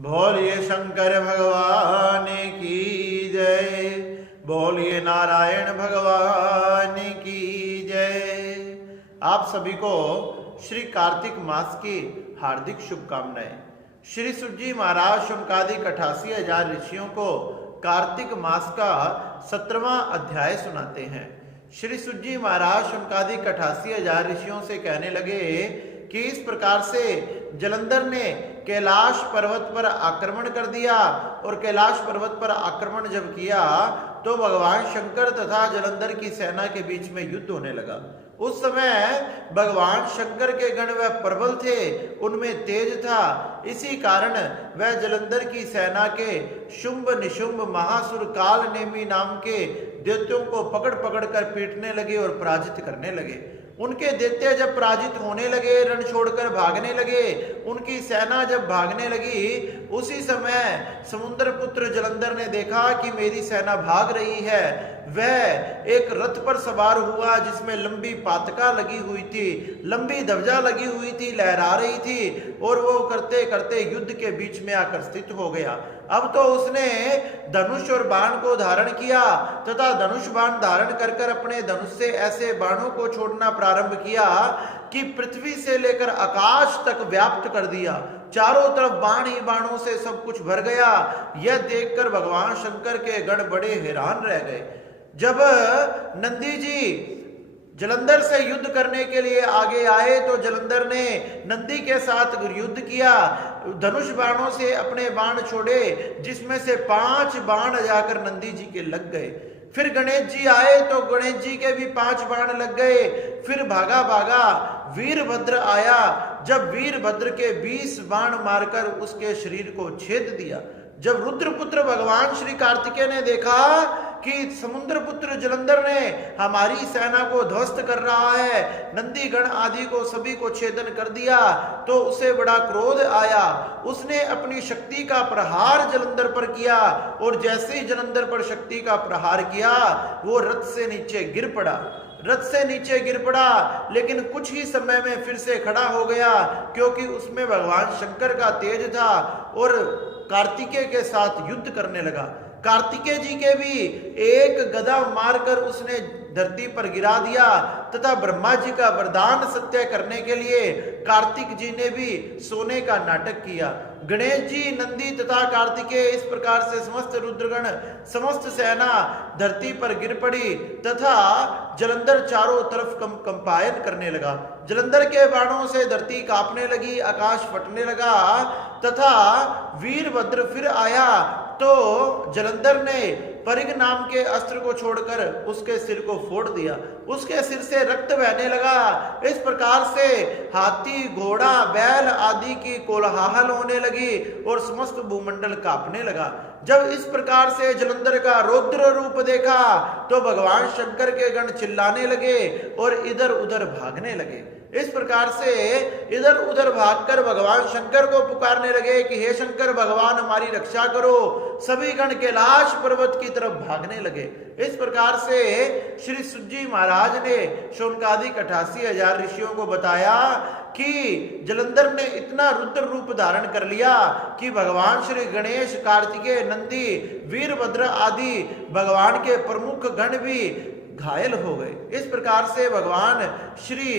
बोलिए शंकर भगवान की जय। बोलिए नारायण भगवान की जय। आप सभी को श्री कार्तिक मास की हार्दिक शुभकामनाएं। श्री सुजी महाराज शौनकादिक 88,000 ऋषियों को कार्तिक मास का 17वां अध्याय सुनाते हैं। श्री सुजी महाराज शौनकादिक 88,000 ऋषियों से कहने लगे कि इस प्रकार से जलंधर ने कैलाश पर्वत पर आक्रमण कर दिया और कैलाश पर्वत पर आक्रमण जब किया तो भगवान शंकर तथा जलंधर की सेना के बीच में युद्ध होने लगा। उस समय भगवान शंकर के गण वह प्रबल थे, उनमें तेज था। इसी कारण वह जलंधर की सेना के शुंभ निशुंभ महासुर काल नेमी नाम के दैत्यों को पकड़ पकड़ कर पीटने लगे और पराजित करने लगे। उनके दैत्य जब पराजित होने लगे, रण छोड़कर भागने लगे, उनकी सेना जब भागने लगी, उसी समय समुद्र पुत्र जलंधर ने देखा कि मेरी सेना भाग रही है। वह एक रथ पर सवार हुआ जिसमें लंबी पातका लगी हुई थी, लंबी ध्वजा लगी हुई थी, लहरा रही थी और वो करते करते युद्ध के बीच में आकर स्थित हो गया। अब तो उसने धनुष और बाण को धारण किया तथा धनुष बाण धारण कर कर अपने धनुष से ऐसे बाणों को छोड़ना प्रारंभ किया कि पृथ्वी से लेकर आकाश तक व्याप्त कर दिया। चारों तरफ बाण ही बाणों से सब कुछ भर गया। यह देखकर भगवान शंकर के गण बड़े हैरान रह गए। जब नंदी जी जलंधर से युद्ध करने के लिए आगे आए तो जलंधर ने नंदी के साथ युद्ध किया। धनुष बाणों से अपने बाण छोड़े जिसमें से 5 बाण जाकर नंदी जी के लग गए। फिर गणेश जी आए तो गणेश जी के भी 5 बाण लग गए। फिर भागा भागा वीरभद्र आया। जब वीरभद्र के 20 बाण मारकर उसके शरीर को छेद दिया। जब रुद्रपुत्र भगवान श्री कार्तिकेय ने देखा कि समुद्र पुत्र जलंधर ने हमारी सेना को ध्वस्त कर रहा है, नंदी गण आदि को सभी को छेदन कर दिया, तो उसे बड़ा क्रोध आया। उसने अपनी शक्ति का प्रहार जलंधर पर किया और जैसे ही जलंधर पर शक्ति का प्रहार किया वो रथ से नीचे गिर पड़ा। रथ से नीचे गिर पड़ा लेकिन कुछ ही समय में फिर से खड़ा हो गया क्योंकि उसमें भगवान शंकर का तेज था और कार्तिकेय के साथ युद्ध करने लगा। कार्तिकेय जी के भी एक गदा मारकर उसने धरती पर गिरा दिया तथा ब्रह्मा जी का वरदान सत्य करने के लिए कार्तिक जी ने भी सोने का नाटक किया। गणेश जी, नंदी तथा कार्तिकेय इस प्रकार से समस्त रुद्रगण समस्त सेना धरती पर गिर पड़ी तथा जलंधर चारों तरफ कंपायन करने लगा। जलंधर के बाणों से धरती कांपने लगी, आकाश फटने लगा तथा वीरभद्र फिर आया तो जलंधर ने परिग नाम के अस्त्र को छोड़कर उसके सिर को फोड़ दिया। उसके सिर से रक्त बहने लगा। इस प्रकार से हाथी, घोड़ा, बैल आदि की कोलाहल होने लगी और समस्त भूमंडल कांपने लगा। जब इस प्रकार से जलंधर का रौद्र रूप देखा तो भगवान शंकर के गण चिल्लाने लगे और इधर उधर भागने लगे। इस प्रकार से इधर उधर भागकर भगवान शंकर को पुकारने लगे कि हे शंकर भगवान हमारी रक्षा करो। सभी गण कैलाश पर्वत की तरफ भागने लगे। इस प्रकार से श्री सुजी महाराज ने शौनकादिक 88,000 ऋषियों को बताया कि जलंधर ने इतना रुद्र रूप धारण कर लिया कि भगवान श्री गणेश, कार्तिकेय, नंदी, वीरभद्र आदि भगवान के प्रमुख गण भी घायल हो गए। इस प्रकार से भगवान श्री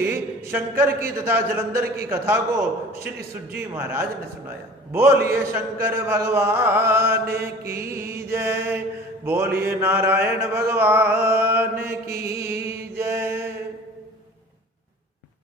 शंकर की तथा जलंधर की कथा को श्री सुजी महाराज ने सुनाया। बोलिए शंकर भगवान की जय। बोलिए नारायण भगवान की